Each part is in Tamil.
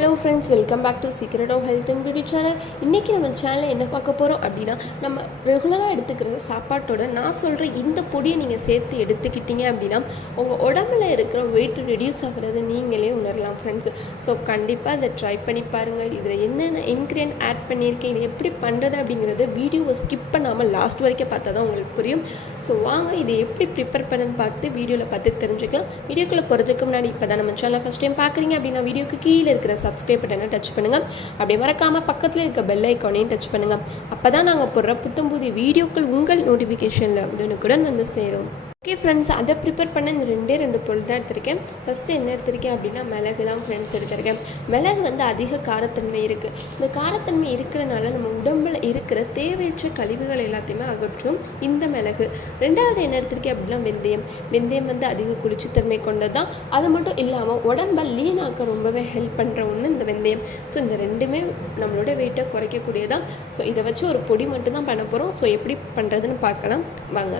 Hello friends welcome back to secret of health and beauty channel இன்றைக்கி நம்ம சேனலில் என்ன பார்க்க போகிறோம் அப்படின்னா நம்ம ரெகுலராக எடுத்துக்கிற சாப்பாட்டோட நான் சொல்கிற இந்த பொடியை நீங்கள் சேர்த்து எடுத்துக்கிட்டீங்க அப்படின்னா உங்கள் உடம்புல இருக்கிற வெயிட் ரெடியூஸ் ஆகிறது நீங்களே உணரலாம் ஃப்ரெண்ட்ஸ் ஸோ கண்டிப்பாக அதை ட்ரை பண்ணி பாருங்கள் இதில் என்னென்ன இன்க்ரியன் ஆட் பண்ணியிருக்கேன் இது எப்படி பண்ணுறது அப்படிங்கிறது வீடியோவை ஸ்கிப் பண்ணாமல் லாஸ்ட் வரைக்கும் பார்த்தா தான் உங்களுக்கு புரியும். ஸோ வாங்க இதை எப்படி ப்ரிப்பேர் பண்ணுன்னு பார்த்து வீடியோவில் பார்த்து தெரிஞ்சுக்கலாம். வீடியோக்குள்ளே போகிறதுக்கு முன்னாடி இப்போ தான் நம்ம சேனலை ஃபஸ்ட் டைம் பார்க்குறீங்க அப்படின்னா வீடியோக்கு கீழே இருக்கிற சப்ஸ்கிரைப் பட்டனை டச் பண்ணுங்கள் அப்படியே மறக்காமல் பக்கத்தில் இருக்க பெல் ஐக்கானையும் டச் பண்ணுங்கள் அப்போ தான் நாங்கள் போடுற புத்தம் புதிய வீடியோக்கள் உங்கள் நோட்டிஃபிகேஷனில் உடனுக்குடன் வந்து சேரும். ஓகே ஃப்ரெண்ட்ஸ் அதை ப்ரிப்பேர் பண்ண இந்த ரெண்டே ரெண்டு பொருள் தான் எடுத்திருக்கேன். ஃபஸ்ட்டு என்ன எடுத்திருக்கேன் அப்படின்னா மிளகு தான் ஃப்ரெண்ட்ஸ் எடுத்திருக்கேன். மிளகு வந்து அதிக காரத்தன்மை இருக்குது இந்த காரத்தன்மை இருக்கிறனால நம்ம உடம்பில் இருக்கிற தேவையற்ற கழிவுகள் எல்லாத்தையுமே அகற்றும் இந்த மிளகு. ரெண்டாவது என்ன எடுத்திருக்கேன் அப்படின்னா வெந்தயம். வெந்தயம் வந்து அதிக குளிர்ச்சித்தன்மை கொண்டது தான் அது மட்டும் இல்லாமல் உடம்பை லீனாக்க ரொம்பவே ஹெல்ப் பண்ணுற ஒன்று இந்த வெந்தயம். ஸோ இந்த ரெண்டுமே நம்மளோட வெயிட்டை குறைக்கக்கூடியதான் ஸோ இதை வச்சு ஒரு பொடி மட்டும் தான் பண்ண போகிறோம் ஸோ எப்படி பண்ணுறதுன்னு பார்க்கலாம். வாங்க.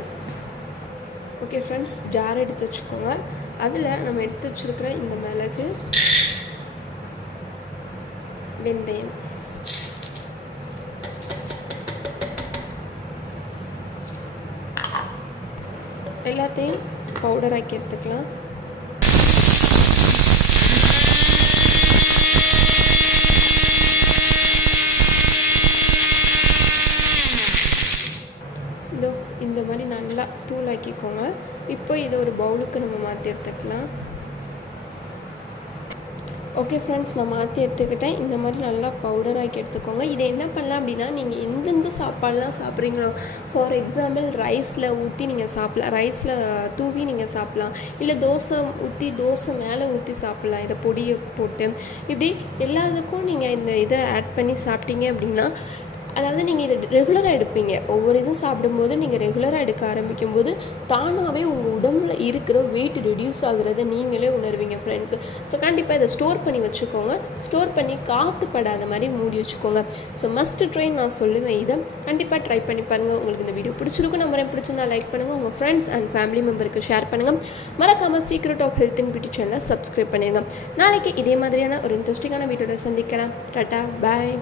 ஓகே ஃப்ரெண்ட்ஸ் ஜார் எடுத்து வச்சுக்கோங்க. அதில் நம்ம எடுத்து வச்சுருக்கிற இந்த மிளகு வெந்தயம். எல்லாத்தையும் பவுடர் ஆக்கி எடுத்துக்கலாம் இதோ இந்த மாதிரி நல்லா தூளாக்கிக்கோங்க. இப்போ இதை ஒரு பவுலுக்கு நம்ம மாற்றி எடுத்துக்கலாம். ஓகே ஃப்ரெண்ட்ஸ் நான் மாற்றி எடுத்துக்கிட்டேன். இந்த மாதிரி நல்லா பவுடர் ஆக்கி எடுத்துக்கோங்க. இதை என்ன பண்ணலாம் அப்படின்னா நீங்கள் எந்தெந்த சாப்பாடெலாம் சாப்பிட்றீங்களோ ஃபார் எக்ஸாம்பிள் ரைஸில் ஊற்றி நீங்கள் சாப்பிட்லாம். ரைஸில் தூவி நீங்கள் சாப்பிட்லாம். இல்லை தோசை ஊற்றி தோசை மேலே ஊற்றி சாப்பிட்லாம். இதை பொடியை போட்டு. இப்படி எல்லாத்துக்கும் நீங்கள் இந்த இதை ஆட் பண்ணி சாப்பிட்டீங்க அப்படின்னா அதாவது நீங்கள் இதை ரெகுலராக எடுப்பீங்க. ஒவ்வொரு இதுவும் சாப்பிடும்போது நீங்கள் ரெகுலராக எடுக்க ஆரம்பிக்கும் போது தானாகவே உங்கள் உடம்புல இருக்கிற வெயிட் ரெடியூஸ் ஆகுறத நீங்களே உணர்வீங்க ஃப்ரெண்ட்ஸ் ஸோ கண்டிப்பாக இதை ஸ்டோர் பண்ணி வச்சுக்கோங்க. ஸ்டோர் பண்ணி காற்று படாத மாதிரி மூடி வச்சுக்கோங்க. ஸோ மஸ்ட் ட்ரை நான் சொல்லுவேன் இதை. கண்டிப்பாக ட்ரை பண்ணி பாருங்கள் உங்களுக்கு இந்த வீடியோ பிடிச்சிருக்கும். நம்பரை பிடிச்சிருந்தா லைக் பண்ணுங்கள் உங்கள் ஃப்ரெண்ட்ஸ் அண்ட் ஃபேமிலி மெம்பருக்கு ஷேர் பண்ணுங்கள் மறக்காமல் secret of health and beauty சேனலை சப்ஸ்கிரைப் பண்ணிடுங்க நாளைக்கு இதே மாதிரியான ஒரு இன்ட்ரெஸ்டிங்கான வீடியோட சந்திக்கலாம். டாட்டா பாய்